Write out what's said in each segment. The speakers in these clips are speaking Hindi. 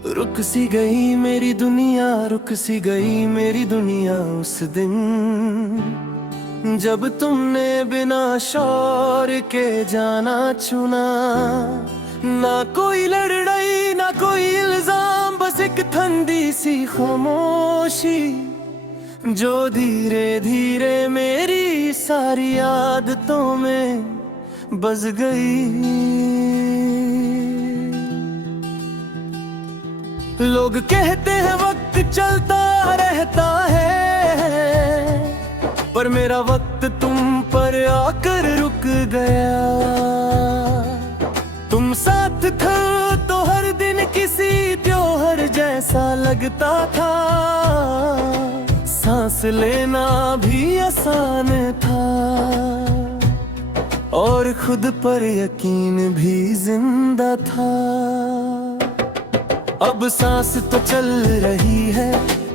रुक सी गई मेरी दुनिया, रुक सी गई मेरी दुनिया उस दिन जब तुमने बिना शौर के जाना चुना। ना कोई लड़ाई ना कोई इल्जाम, बस एक ठंडी सी खामोशी जो धीरे धीरे मेरी सारी आदतों में बस गई। लोग कहते हैं वक्त चलता रहता है, पर मेरा वक्त तुम पर आकर रुक गया। तुम साथ था तो हर दिन किसी त्योहार जैसा लगता था, सांस लेना भी आसान था और खुद पर यकीन भी जिंदा था। अब सांस तो चल रही है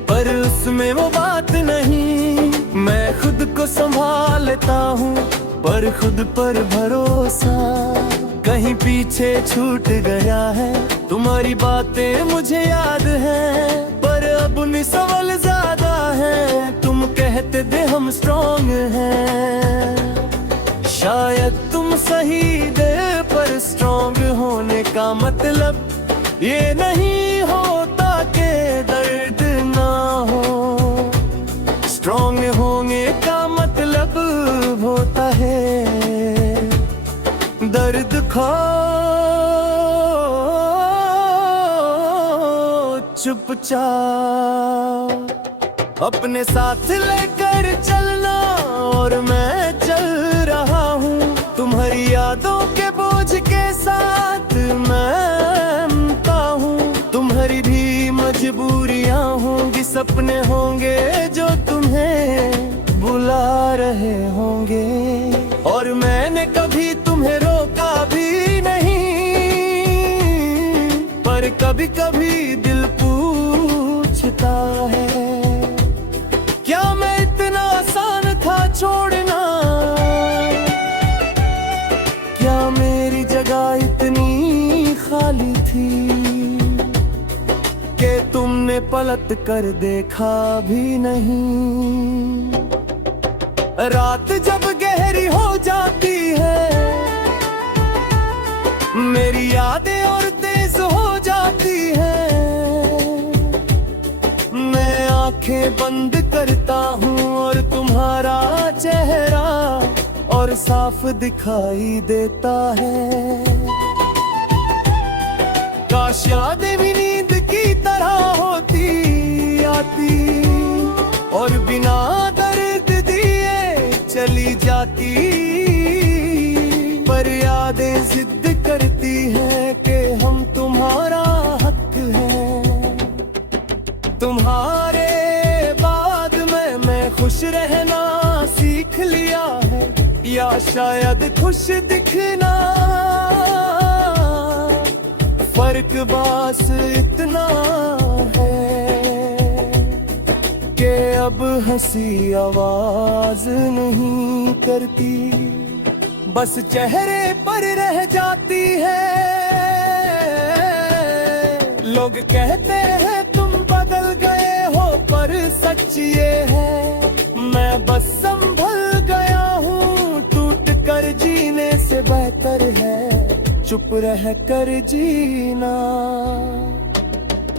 पर उसमें वो बात नहीं। मैं खुद को संभाल लेता हूँ पर खुद पर भरोसा कहीं पीछे छूट गया है। तुम्हारी बातें मुझे याद है पर अब उन्हीं सवाल ज्यादा है। तुम कहते थे हम स्ट्रॉन्ग हैं, शायद तुम सही दे, पर स्ट्रॉन्ग होने का मतलब ये नहीं होता कि दर्द ना हो। स्ट्रॉन्ग होने का मतलब होता है दर्द खो चुपचाप अपने साथ लेकर चलना। और मैं चल रहा हूँ तुम्हारी यादों के बोझ के साथ। तुम्हारी भी मजबूरियां होंगी, सपने होंगे जो तुम्हें बुला रहे होंगे। और मैंने कभी तुम्हें रोका भी नहीं, पर कभी कभी दिल पूछता है क्या मैं इतना आसान था छोड़ना। क्या मेरी जगह इतनी खाली थी कि तुमने पलट कर देखा भी नहीं। रात जब गहरी हो जाती है मेरी यादें और तेज हो जाती है। मैं आंखें बंद करता हूँ और तुम्हारा चेहरा और साफ दिखाई देता है। काश यादें भी नींद की तरह होती आती और बिना दर्द दिए चली जाती। पर यादें जिद करती है कि हम तुम्हारा हक है। तुम्हारे बाद मैं खुश रहना सीख लिया है, या शायद खुश दिखना। फर्क बस इतना है कि अब हंसी आवाज नहीं करती, बस चेहरे पर रह जाती है। लोग कहते हैं तुम बदल गए हो, पर सच ये है मैं बस संभल गया हूँ। टूट कर जीने से बेहतर है चुप रह कर जीना।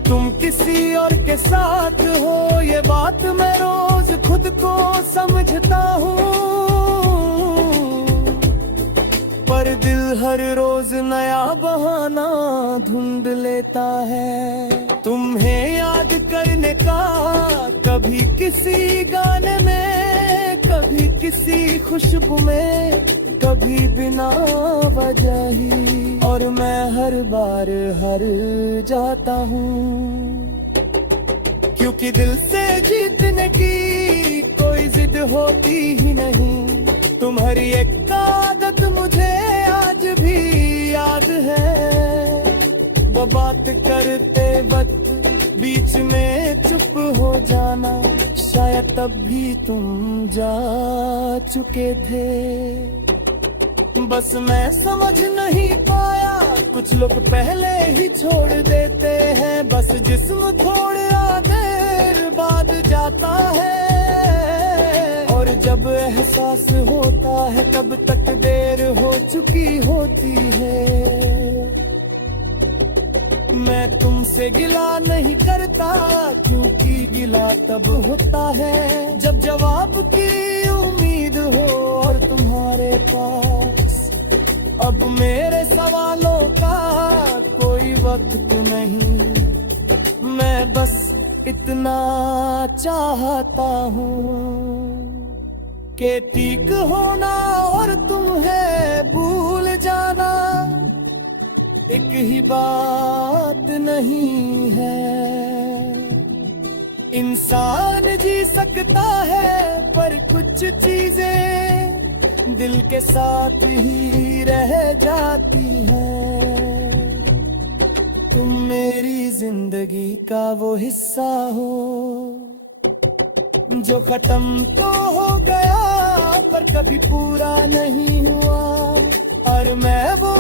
तुम किसी और के साथ हो ये बात मैं रोज खुद को समझता हूँ, पर दिल हर रोज नया बहाना ढूंढ लेता है तुम्हें याद करने का। कभी किसी गाने में, कभी किसी खुशबू में, कभी बिना वजह ही। और मैं हर बार हार जाता हूँ, क्योंकि दिल से जीतने की कोई जिद होती ही नहीं। तुम्हारी एक आदत मुझे आज भी याद है, वो बात करते वक्त बीच में चुप हो जाना। शायद तब भी तुम जा चुके थे। बस मैं समझ नहीं पाया, कुछ लोग पहले ही छोड़ देते हैं, बस जिस्म थोड़ा देर बाद जाता है, और जब एहसास होता है तब तक देर हो चुकी होती है। मैं तुमसे गिला नहीं करता, क्योंकि गिला तब होता है जब जवाब की उम्मीद हो और तुम्हारे पास अब मेरे सवालों का कोई वक्त नहीं। मैं बस इतना चाहता हूँ कि ठीक होना और तुम्हें भूल जाना एक ही बात नहीं है। इंसान जी सकता है पर कुछ चीजें दिल के साथ ही रह जाती हैं। तुम मेरी जिंदगी का वो हिस्सा हो जो खत्म तो हो गया पर कभी पूरा नहीं हुआ, और मैं वो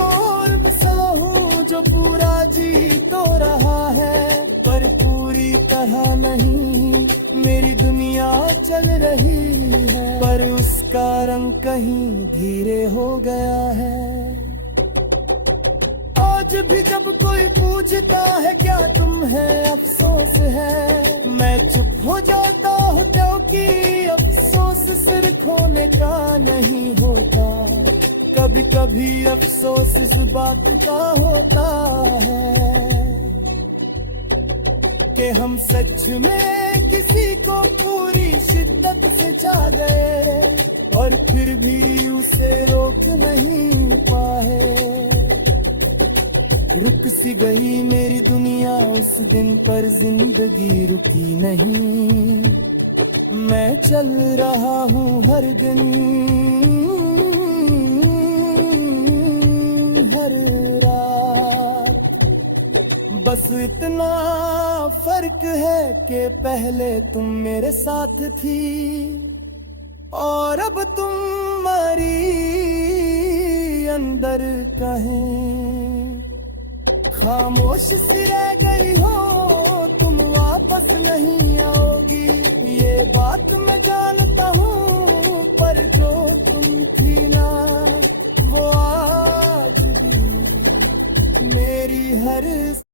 सा हूँ जो पूरा जी तो रहा है पर पूरी तरह नहीं। मेरी दुनिया चल रही है पर उसका रंग कहीं धीरे हो गया है। आज भी जब कोई पूछता है क्या तुम है, अफसोस है, मैं चुप हो जाता हूँ क्योंकि अफसोस सिर खोने का नहीं होता। कभी कभी अफसोस इस बात का होता है कि हम सच में किसी को पूरी शिद्दत से चाह गए और फिर भी उसे रोक नहीं पाए। रुक सी गई मेरी दुनिया उस दिन पर जिंदगी रुकी नहीं। मैं चल रहा हूँ हर दिन हर रात, बस इतना फर्क है कि पहले तुम मेरे साथ थी और अब तुम मरी अंदर कहीं। खामोश सी रह गई हो तुम, वापस नहीं आओगी ये बात मैं जानता हूँ, पर जो तुम थी ना वो आज भी मेरी हर